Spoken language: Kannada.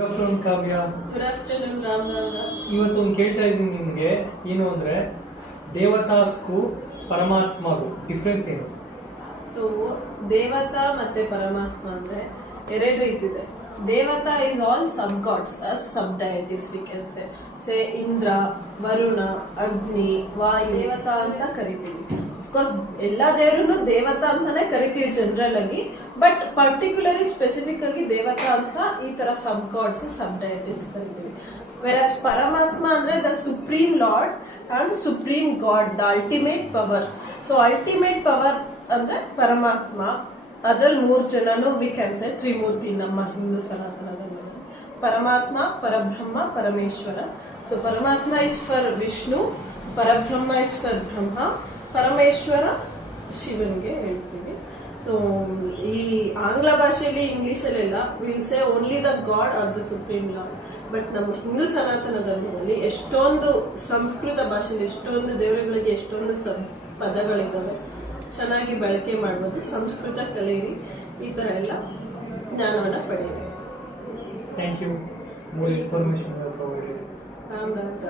Good afternoon Kavya. Good afternoon Ramanatha. ಇವತ್ತು ಒಂದು ಕೇಳ್ತಾ ಇದ್ದೀನಿ ನಿಮಗೆ, ಏನು ಅಂದ್ರೆ ದೇವತಾಸ್ಗೂ ಪರಮಾತ್ಮಗೂ ಡಿಫ್ರೆನ್ಸ್ ಏನು? ಸೊ ದೇವತಾ ಮತ್ತೆ ಪರಮಾತ್ಮ ಅಂದ್ರೆ ಎರಡು ರೀತಿದೆ. ದೇವತಾ is all sub gods, sub deities we can say Indra, Varuna, Agni, Vayu ದೇವತಾ ಅಂತ ಕರಿತೀವಿ. ಅಫ್ಕೋರ್ಸ್ ಎಲ್ಲಾ ದೇವರನ್ನು ದೇವತಾ ಅಂತಾನೆ ಕರಿತೀವಿ ಜನರಲ್ ಆಗಿ, ಬಟ್ ಪರ್ಟಿಕ್ಯುಲರ್ಲಿ ಸ್ಪೆಸಿಫಿಕ್ ಆಗಿ ದೇವತಾ ಅಂತ ಈ ತರ ಸಬ್ ಗಾಡ್ಸ್, ಸಬ್ ಡೈಟೀಸ್ ಕರಿತೀವಿ. ವೆರಸ್ ಪರಮಾತ್ಮ ಅಂದ್ರೆ the supreme lord and supreme god, the ultimate power. So ultimate power ಅಂದ್ರೆ ಪರಮಾತ್ಮ. ಅದ್ರಲ್ಲಿ 3 ಜನನು ವಿ ಕ್ಯಾನ್ ಸೇ ತ್ರಿಮೂರ್ತಿ ನಮ್ಮ ಹಿಂದೂ ಸನಾತನದಲ್ಲಿ. ಪರಮಾತ್ಮ, ಪರಬ್ರಹ್ಮ, ಪರಮೇಶ್ವರ. ಸೊ ಪರಮಾತ್ಮ ಇಸ್ ಫಾರ್ ವಿಷ್ಣು, ಪರಬ್ರಹ್ಮ ಇಸ್ ಫಾರ್ ಬ್ರಹ್ಮ, ಪರಮೇಶ್ವರ ಶಿವನ್ಗೆ ಹೇಳ್ತೀವಿ. ಸೊ ಈ ಆಂಗ್ಲ ಭಾಷೆಯಲ್ಲಿ ಇಂಗ್ಲಿಷ್ ಅಲ್ಲೆಲ್ಲ will say only the god are the supreme lord. But ನಮ್ಮ ಹಿಂದೂ ಸನಾತನ ಧರ್ಮದಲ್ಲಿ ಎಷ್ಟೊಂದು ಸಂಸ್ಕೃತ ಭಾಷೆಯಲ್ಲಿ ಎಷ್ಟೊಂದು ದೇವರುಗಳಿಗೆ ಎಷ್ಟೊಂದು ಪದಗಳಿದ್ದಾವೆ, ಚೆನ್ನಾಗಿ ಬಳಕೆ ಮಾಡ್ಬೋದು. ಸಂಸ್ಕೃತ ಕಲಿಯಿರಿ, ಈ ತರ ಎಲ್ಲ ಜ್ಞಾನವನ್ನ ಪಡೆಯಿರಿ. Thank you. more information you have provided. Ramnath.